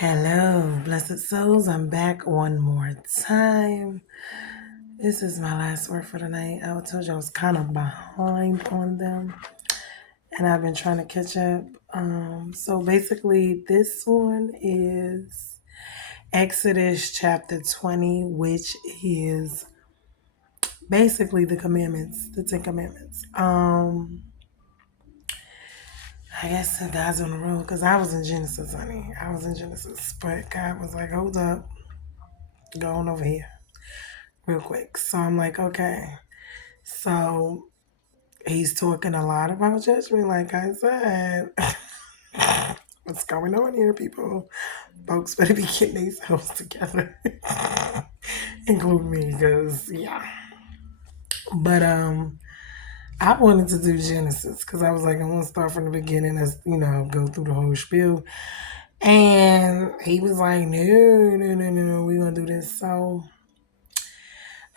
Hello, blessed souls. I'm back one more time. This is my last word for the night. I told you I was kind of behind on them, and I've been trying to catch up. So basically, this one is Exodus chapter 20, which is basically the commandments, the Ten Commandments. I guess the God's on the road because I was in Genesis, honey. I was in Genesis, but God was like, "Hold up, go on over here." Real quick. So I'm like, okay. So he's talking a lot about judgment, like I said. What's going on here, people? Folks better be getting themselves together. Including me, because yeah. But I wanted to do Genesis because I was like, I want to start from the beginning as go through the whole spiel. And he was like, no, we're gonna do this. So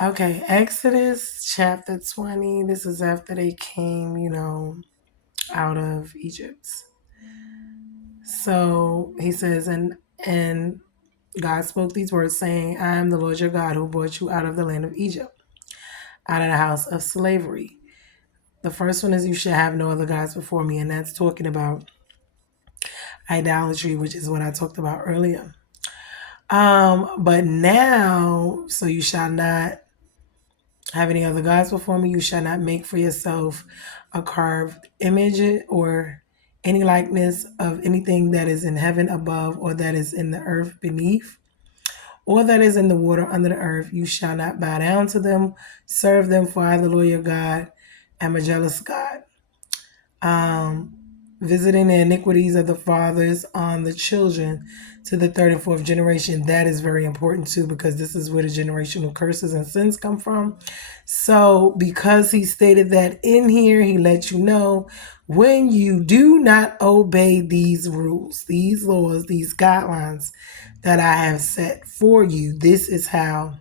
okay, Exodus chapter 20. This is after they came, out of Egypt. So he says, and God spoke these words, saying, I am the Lord your God who brought you out of the land of Egypt, out of the house of slavery. The first one is you shall have no other gods before me, and that's talking about idolatry, which is what I talked about earlier. But now, so you shall not have any other gods before me. You shall not make for yourself a carved image or any likeness of anything that is in heaven above, or that is in the earth beneath, or that is in the water under the earth. You shall not bow down to them, serve them, for I, the Lord your God, am a jealous God. Visiting the iniquities of the fathers on the children to the third and fourth generation. That is very important too, because this is where the generational curses and sins come from. So because he stated that in here, he let you know, when you do not obey these rules, these laws, these guidelines that I have set for you, this is how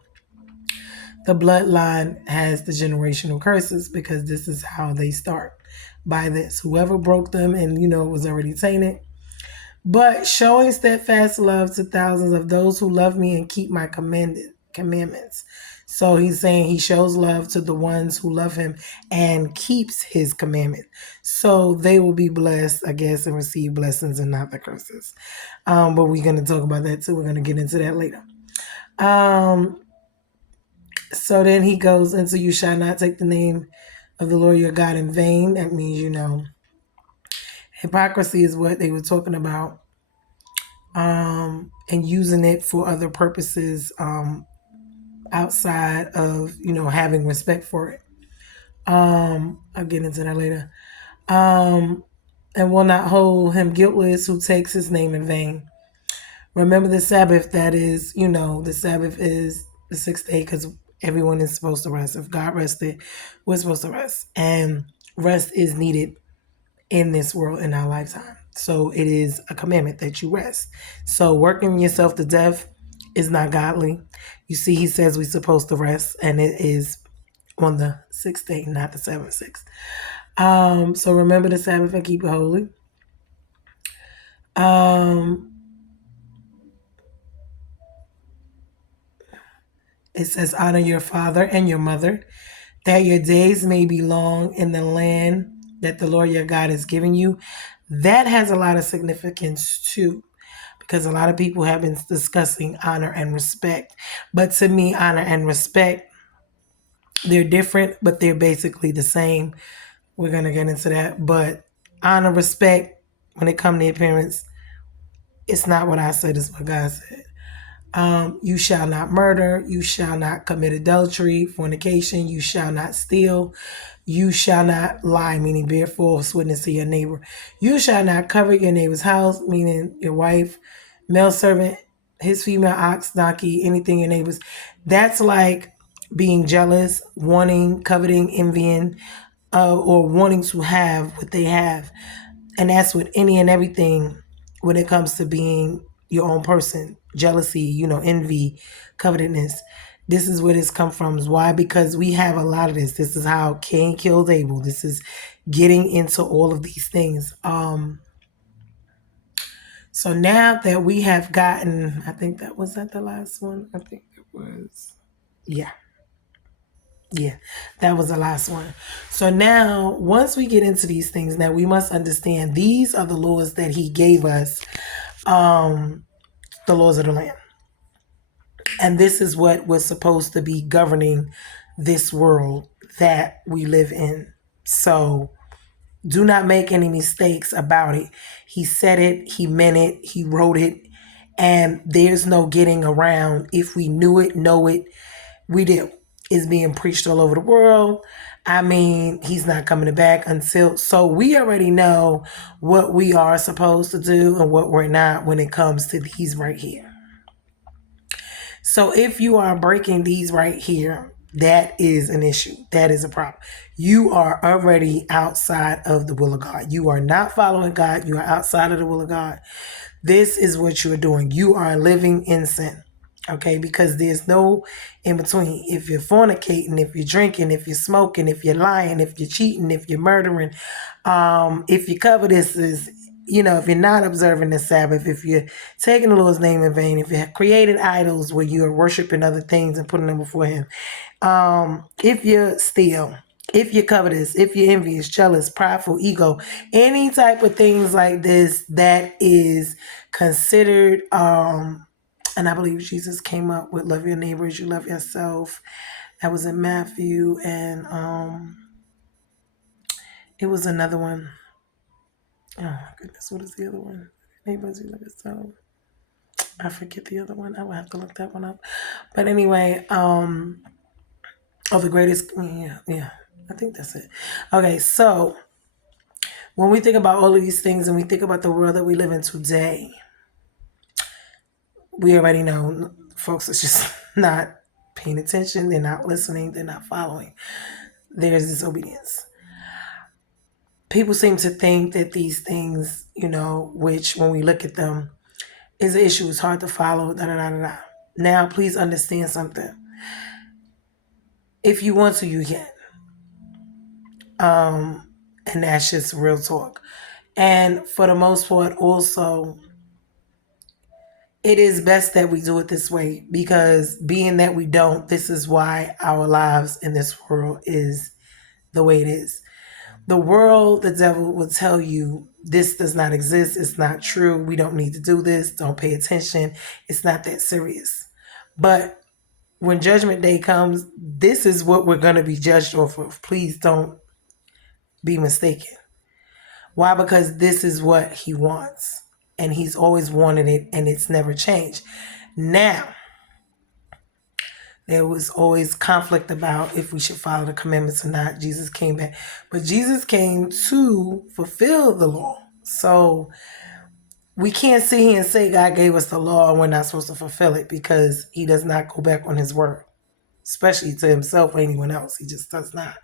the bloodline has the generational curses, because this is how they start, by this. Whoever broke them and, was already tainted. But showing steadfast love to thousands of those who love me and keep my commandments. So he's saying he shows love to the ones who love him and keeps his commandment. So they will be blessed, I guess, and receive blessings and not the curses. But we're going to talk about that too. We're going to get into that later. So then he goes into, you shall not take the name of the Lord your God in vain. That means, hypocrisy is what they were talking about, and using it for other purposes outside of, having respect for it. I'll get into that later. And will not hold him guiltless who takes his name in vain. Remember the Sabbath, that is, the Sabbath is the sixth day, because everyone is supposed to rest. If God rested, we're supposed to rest. And rest is needed in this world in our lifetime. So it is a commandment that you rest. So working yourself to death is not godly. You see, he says we're supposed to rest, and it is on the sixth day, not the 7th, 6th. So remember the Sabbath and keep it holy. It says, honor your father and your mother, that your days may be long in the land that the Lord your God is giving you. That has a lot of significance too, because a lot of people have been discussing honor and respect. But to me, honor and respect, they're different, but they're basically the same. We're going to get into that. But honor, respect, when it comes to appearance, it's not what I said, it's what God said. You shall not murder. You shall not commit adultery, fornication. You shall not steal. You shall not lie, meaning bear false witness to your neighbor. You shall not covet your neighbor's house, meaning your wife, male servant, his female ox, donkey, anything your neighbor's. That's like being jealous, wanting, coveting, envying, or wanting to have what they have. And that's with any and everything when it comes to being your own person. Jealousy, envy, covetousness. This is where this comes from. Why? Because we have a lot of this. This is how Cain killed Abel. This is getting into all of these things. So now that we have gotten, I think that was at the last one. I think it was, yeah, yeah, that was the last one. So now, once we get into these things, now we must understand these are the laws that he gave us, the laws of the land. And this is what was supposed to be governing this world that we live in. So do not make any mistakes about it. He said it, he meant it, he wrote it, and there's no getting around. If we knew it, know it, we do. It's being preached all over the world. I mean, he's not coming back until, so we already know what we are supposed to do and what we're not when it comes to these right here. So if you are breaking these right here, that is an issue. That is a problem. You are already outside of the will of God. You are not following God. You are outside of the will of God. This is what you are doing. You are living in sin. Okay, because there's no in between. If you're fornicating, if you're drinking, if you're smoking, if you're lying, if you're cheating, if you're murdering, if you cover this is, if you're not observing the Sabbath, if you're taking the Lord's name in vain, if you have created idols where you are worshiping other things and putting them before Him, if you're steal, if you're covetous, if you're envious, jealous, prideful, ego, any type of things like this, that is considered, and I believe Jesus came up with love your neighbor as you love yourself. That was in Matthew, and it was another one. Oh my goodness, what is the other one? Neighbor as you love yourself. I forget the other one. I will have to look that one up. But anyway, the greatest, yeah, I think that's it. Okay, so when we think about all of these things and we think about the world that we live in today, we already know folks are just not paying attention. They're not listening. They're not following. There's disobedience. People seem to think that these things, which when we look at them, is an issue. It's hard to follow. Da, da, da, da, da. Now, please understand something. If you want to, you can. And that's just real talk. And for the most part, also, it is best that we do it this way, because being that we don't, this is why our lives in this world is the way it is. The world, the devil will tell you this does not exist. It's not true. We don't need to do this. Don't pay attention. It's not that serious. But when Judgment Day comes, this is what we're going to be judged off of. Please don't be mistaken. Why? Because this is what he wants. And he's always wanted it, and it's never changed. Now, there was always conflict about if we should follow the commandments or not. Jesus came back. But Jesus came to fulfill the law. So we can't sit here and say God gave us the law and we're not supposed to fulfill it, because he does not go back on his word, especially to himself or anyone else. He just does not.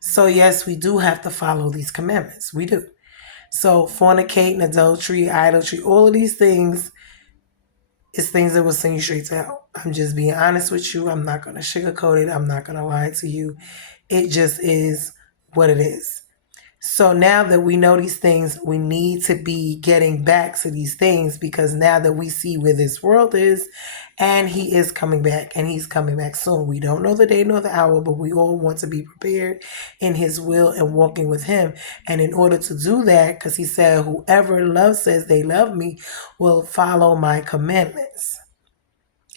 So yes, we do have to follow these commandments. We do. So fornicating, adultery, idolatry, all of these things is things that will send you straight to hell. I'm just being honest with you. I'm not going to sugarcoat it. I'm not going to lie to you. It just is what it is. So now that we know these things, we need to be getting back to these things, because now that we see where this world is, and he is coming back, and he's coming back soon. We don't know the day nor the hour, but we all want to be prepared in his will and walking with him. And in order to do that, because he said, whoever loves says they love me will follow my commandments.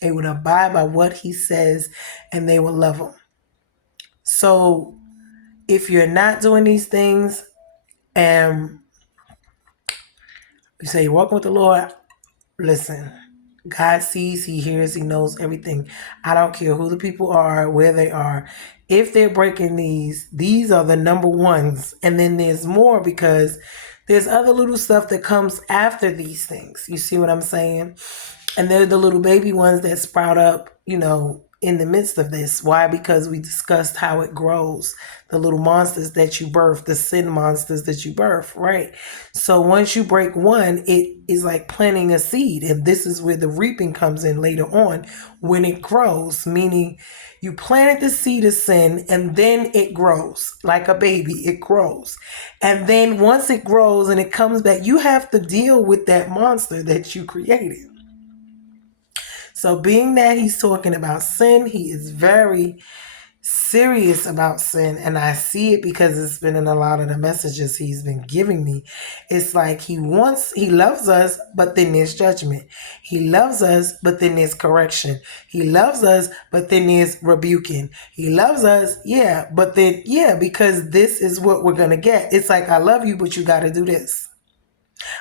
They would abide by what he says, and they will love him. So if you're not doing these things, and you say you're walking with the Lord, listen, God sees, he hears, he knows everything. I don't care who the people are, where they are. If they're breaking these are the number ones. And then there's more, because there's other little stuff that comes after these things. You see what I'm saying? And they're the little baby ones that sprout up, in the midst of this. Why? Because we discussed how it grows, the little monsters that you birth, the sin monsters that you birth, right? So once you break one, it is like planting a seed. And this is where the reaping comes in later on when it grows, meaning you planted the seed of sin and then it grows like a baby. It grows. And then once it grows and it comes back, you have to deal with that monster that you created. So being that he's talking about sin, he is very serious about sin, and I see it because it's been in a lot of the messages he's been giving me. It's like he loves us, but then there's judgment. He loves us, but then there's correction. He loves us, but then there's rebuking. He loves us, yeah, but then, yeah, because this is what we're going to get. It's like, I love you, but you got to do this.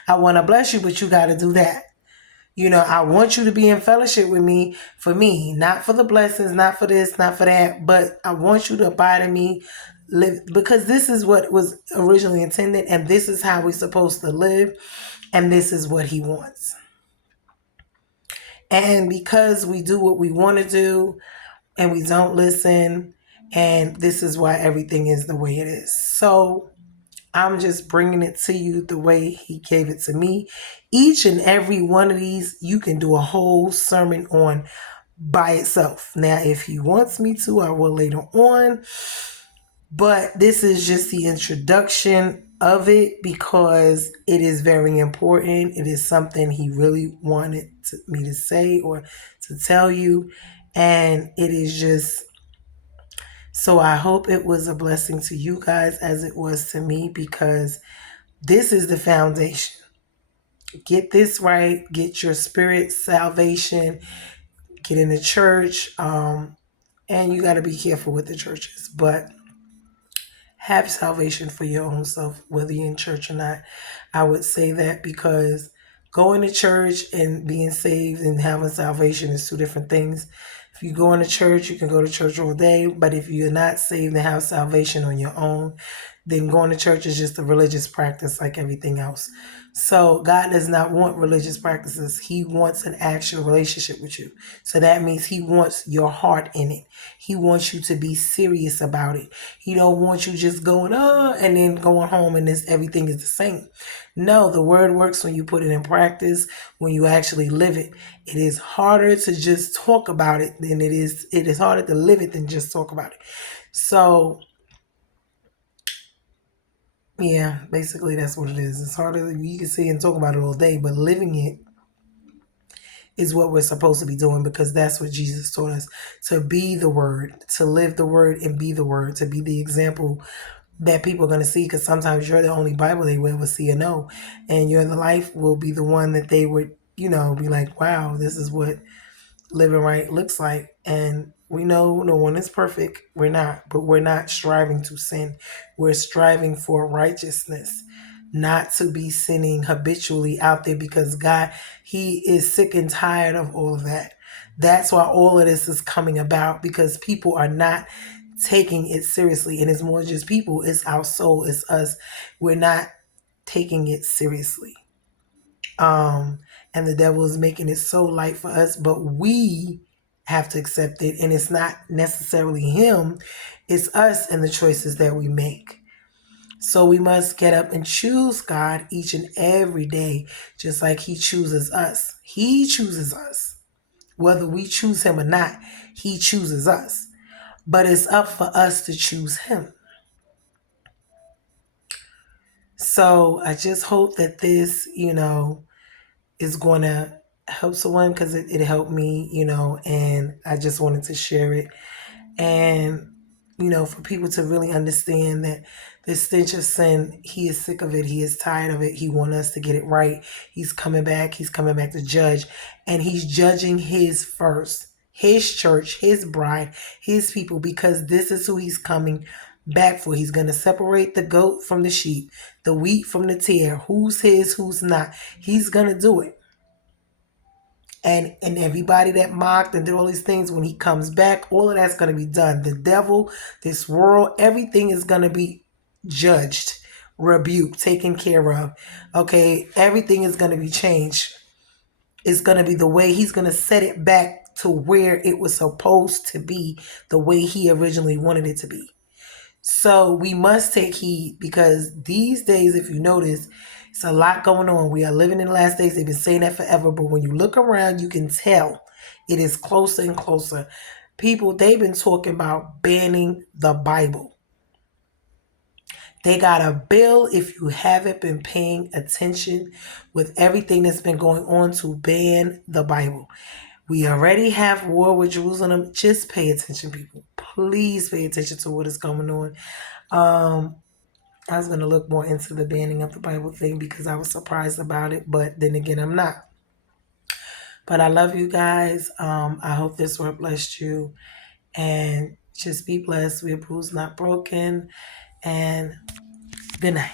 I want to bless you, but you got to do that. You know, I want you to be in fellowship with me, not for the blessings, not for this, not for that, but I want you to abide in me, live, because this is what was originally intended, and this is how we're supposed to live, and this is what he wants. And because we do what we want to do, and we don't listen, and this is why everything is the way it is. So I'm just bringing it to you the way he gave it to me. Each and every one of these, you can do a whole sermon on by itself. Now, if he wants me to, I will later on. But this is just the introduction of it because it is very important. It is something he really wanted me to say or to tell you. And it is just... So I hope it was a blessing to you guys as it was to me, because this is the foundation. Get this right. Get your spirit salvation. Get in the church. And you got to be careful with the churches. But have salvation for your own self, whether you're in church or not. I would say that because going to church and being saved and having salvation is two different things. If you go into church, you can go to church all day. But if you're not saved and have salvation on your own, then going to church is just a religious practice like everything else. So God does not want religious practices. He wants an actual relationship with you. So that means he wants your heart in it. He wants you to be serious about it. He don't want you just going, and then going home and everything is the same. No, the word works when you put it in practice, when you actually live it. It is harder to just talk about it than it is harder to live it than just talk about it. So yeah, basically that's what it is. It's harder. You can see and talk about it all day, but living it is what we're supposed to be doing, because that's what Jesus taught us, to be the word, to live the word and be the word, to be the example that people are going to see, because sometimes you're the only Bible they will ever see or know, and your life will be the one that they would, be like, wow, this is what living right looks like. And we know no one is perfect. We're not, but we're not striving to sin. We're striving for righteousness, not to be sinning habitually out there, because God, he is sick and tired of all of that. That's why all of this is coming about, because people are not taking it seriously. And it's more just people, it's our soul, it's us. We're not taking it seriously. And the devil is making it so light for us, but we have to accept it. And it's not necessarily him, it's us and the choices that we make. So we must get up and choose God each and every day, just like he chooses us. He chooses us. Whether we choose him or not, he chooses us. But it's up for us to choose him. So I just hope that this, is going to help someone, because it helped me, and I just wanted to share it. And, for people to really understand that the stench of sin, he is sick of it. He is tired of it. He wants us to get it right. He's coming back. He's coming back to judge. And he's judging his first, his church, his bride, his people, because this is who he's coming back for. He's going to separate the goat from the sheep, the wheat from the tare, who's his, who's not. He's going to do it. And everybody that mocked and did all these things, when he comes back, all of that's going to be done. The devil, this world, everything is going to be judged, rebuked, taken care of. Okay, everything is going to be changed. It's going to be the way he's going to set it back to where it was supposed to be the way he originally wanted it to be. So we must take heed, because these days, if you notice, it's a lot going on. We are living in the last days. They've been saying that forever, but when you look around, you can tell it is closer and closer. People, they've been talking about banning the Bible. They got a bill, if you haven't been paying attention with everything that's been going on, to ban the Bible. We already have war with Jerusalem. Just pay attention, people. Please pay attention to what is going on. I was going to look more into the banning of the Bible thing because I was surprised about it, but then again, I'm not. But I love you guys. I hope this word blessed you, and just be blessed. We're bruised, not broken. And good night.